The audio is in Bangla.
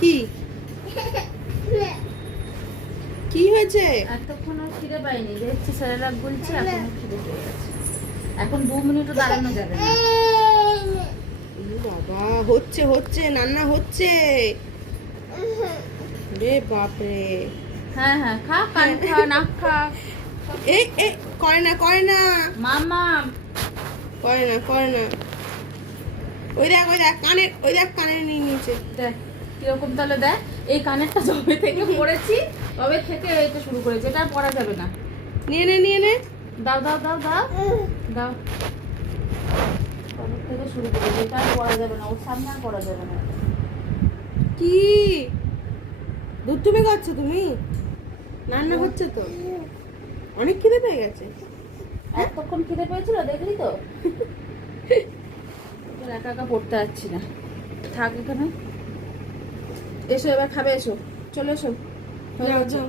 কি কি হয়েছে? এতক্ষণ খিদে পাইনি, দেখছি স্যারেরা বলছে এখন খিদে পেয়ে গেছে। এখন 2 মিনিটও দাঁড়ানো যাবে না। বাবা, হচ্ছে হচ্ছে রান্না হচ্ছে রে বাপরে। হ্যাঁ হ্যাঁ, খা, কান খা, নাক খা। এই এই করে না করে না মামা করে না করে না। ওই দেখ কানের, ওই দেখ কানের নিয়ে নিয়েছে। দেখ কিরকম, তাহলে দেখ এই কানেরটা যবে থেকে পড়েছি তবে থেকে এটা শুরু করেছে, এটা আর পড়া যাবে না। নিয়ে নে নিয়ে নে। দাও দাও দাও দাও দাও, তবে থেকে শুরু করেছে, এটা আর পড়া যাবে না, ওর সামনে আর পড়া যাবে না। কি দুধ তুমি খাচ্ছো? তুমি রান্না হচ্ছে তো, অনেক খিদে পেয়ে গেছে। এতক্ষণ খিদে পেয়েছিল, দেখলি তো। এবার একা একা পড়তে যাচ্ছি না, থাক এখানে। এসো এবার খাবে, এসো, চলে এসো, হয়ে যাও গেছে। যাও।